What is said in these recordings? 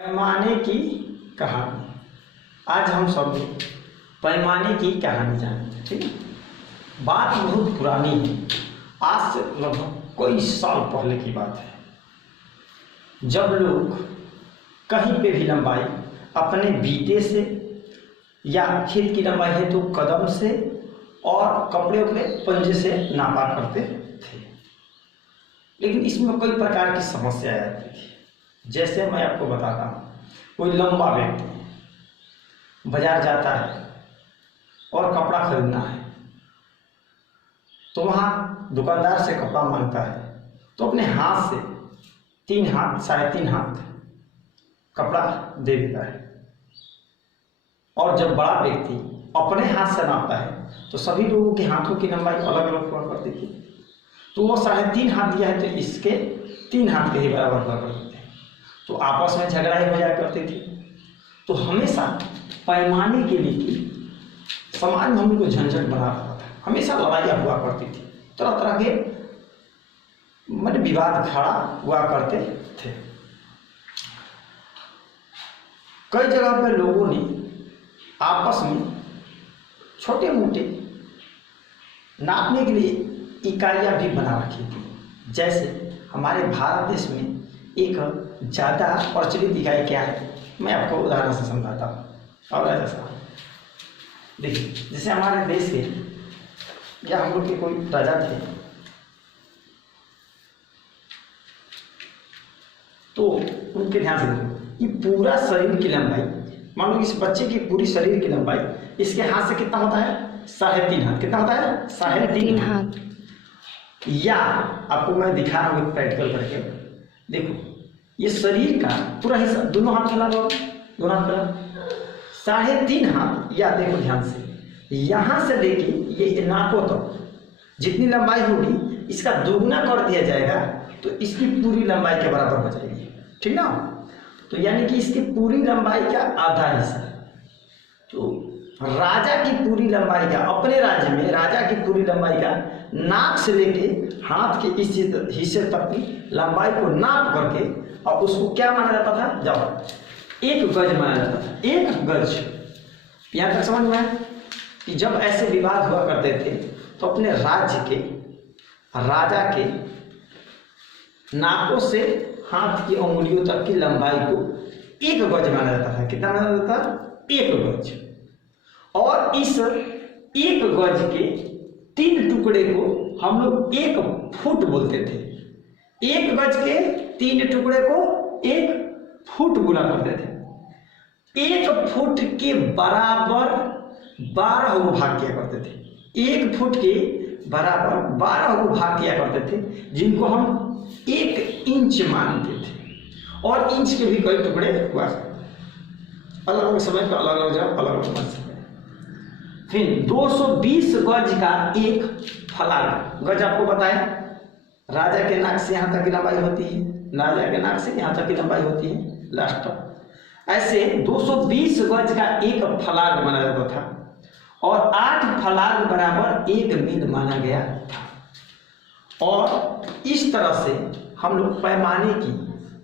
पैमाने की कहानी। आज हम सब पैमाने की कहानी जानेंगे। ठीक है, बात बहुत पुरानी है, आज से लगभग कई साल पहले की बात है, जब लोग कहीं पे भी लंबाई अपने बीते से या खेत की लंबाई है तो कदम से और कपड़े के पंजे से नापा करते थे। लेकिन इसमें कई प्रकार की समस्या आती थी। जैसे मैं आपको बताता हूँ, कोई लंबा व्यक्ति बाजार जाता है और कपड़ा खरीदना है, तो वहाँ दुकानदार से कपड़ा मांगता है तो अपने हाथ से 3 हाथ 3.5 हाथ कपड़ा दे देता है। और जब बड़ा व्यक्ति अपने हाथ से नापता है तो सभी लोगों के हाथों की लंबाई अलग अलग हुआ करती थी, तो वो 3.5 हाथ दिया है तो इसके 3 हाथ के ही बराबर हुआ करते थे, तो आपस में झगड़ा ही हो जाया करती थी। तो हमेशा पैमाने के लिए समाज में हम लोग को झंझट बना रहा था, हमेशा लड़ाइयाँ हुआ करती थी, तरह तरह के विवाद खड़ा हुआ करते थे। कई जगह पर लोगों ने आपस में छोटे मोटे नापने के लिए इकाइयाँ भी बना रखी थी। जैसे हमारे भारत देश में एक ज़्यादा प्रचलित इकाई क्या है, मैं आपको उदाहरण से समझाता हूँ। और ऐसा देखिए, जैसे हमारे देश के या हम लोग के कोई राजा थे, तो उनके ध्यान से देखो, ये पूरा शरीर की लंबाई, मान लो इस बच्चे की पूरी शरीर की लंबाई इसके हाथ से कितना होता है, 3.5 हाथ। कितना होता है, 3.5 हाथ। या आपको मैं दिखा रहा हूँ प्रैक्टिकल करके, देखो ये शरीर का पूरा हिस्सा, दोनों हाथ फैला लो, दोनों हाथ फैला, 3.5 हाथ। या देखो ध्यान से, यहाँ से लेके ये नाकों तक जितनी लंबाई होगी इसका दोगुना कर दिया जाएगा तो इसकी पूरी लंबाई के बराबर हो जाएगी। ठीक ना, तो यानी कि इसकी पूरी लंबाई का आधा हिस्सा। तो राजा की पूरी लंबाई का, अपने राज्य में राजा की पूरी लंबाई का नाक से लेके हाथ के इस हिस्से तक की लंबाई को नाप करके और उसको क्या माना जाता था, जाओ 1 गज माना जाता था। 1 गज, यहाँ तक समझ में आया कि जब ऐसे विवाद हुआ करते थे तो अपने राज्य के राजा के नाकों से हाथ की उंगलियों तक की लंबाई को 1 गज माना जाता था। कितना माना जाता था, 1 गज। और इस 1 गज के 3 टुकड़े को हम लोग 1 फुट बोलते थे। 1 गज के 3 टुकड़े को 1 फुट बोला करते थे। 1 फुट के बराबर 12 को भाग किया करते थे। 1 फुट के बराबर 12 को भाग किया करते थे, जिनको हम 1 इंच मानते थे। और इंच के भी कई टुकड़े हुआ, अलग अलग समय पर अलग अलग जगह अलग अलग समय। फिर 220 गज का एक फलांग, गज आपको बताएं राजा के नाक से यहाँ तक की लंबाई होती है, राजा के नाक से यहाँ तक की लंबाई होती है लास्ट तक। ऐसे 220 गज का एक फलांग बना जाता था और 8 फलांग बराबर 1 मील माना गया था। और इस तरह से हम लोग पैमाने की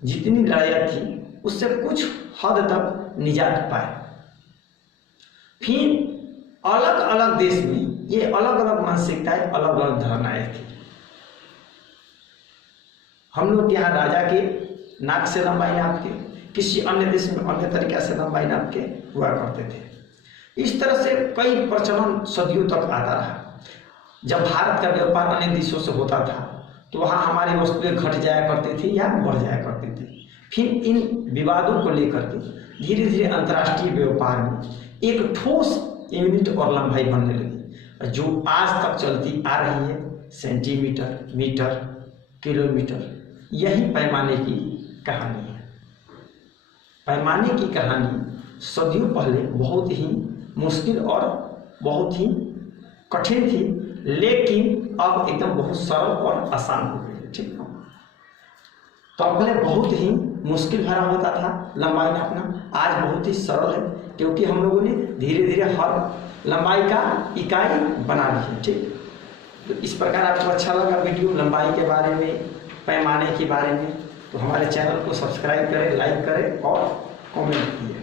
जितनी लड़ाइयाँ थी उससे कुछ हद तक निजात पाए। फिर अलग अलग देश में ये अलग अलग मानसिकताएं, अलग अलग धारणाएं थी। हम लोग यहाँ राजा के नाक से लंबाई नाप के, किसी अन्य देश में अन्य तरीके से लंबाई नाप के हुआ करते थे। इस तरह से कई प्रचलन सदियों तक आता रहा। जब भारत का व्यापार अन्य देशों से होता था तो वहाँ हमारी वस्तुएं घट जाया करती थी या बढ़ जाया करती थी। फिर इन विवादों को लेकर के धीरे धीरे अंतर्राष्ट्रीय व्यापार में एक ठोस यूनिट और लंबाई बनने लगी, जो आज तक चलती आ रही है, सेंटीमीटर, मीटर, किलोमीटर। यही पैमाने की कहानी है। पैमाने की कहानी सदियों पहले बहुत ही मुश्किल और बहुत ही कठिन थी, लेकिन अब एकदम बहुत सरल और आसान हो गई है। ठीक है, तो पहले बहुत ही मुश्किल भरा होता था लंबाई नापना, आज बहुत ही सरल है, क्योंकि हम लोगों ने धीरे धीरे हर लंबाई का इकाई बना ली है। ठीक, तो इस प्रकार आपको अच्छा लगा वीडियो लंबाई के बारे में, पैमाने के बारे में। तो हमारे चैनल को सब्सक्राइब करें, लाइक करें और कमेंट कीजिए।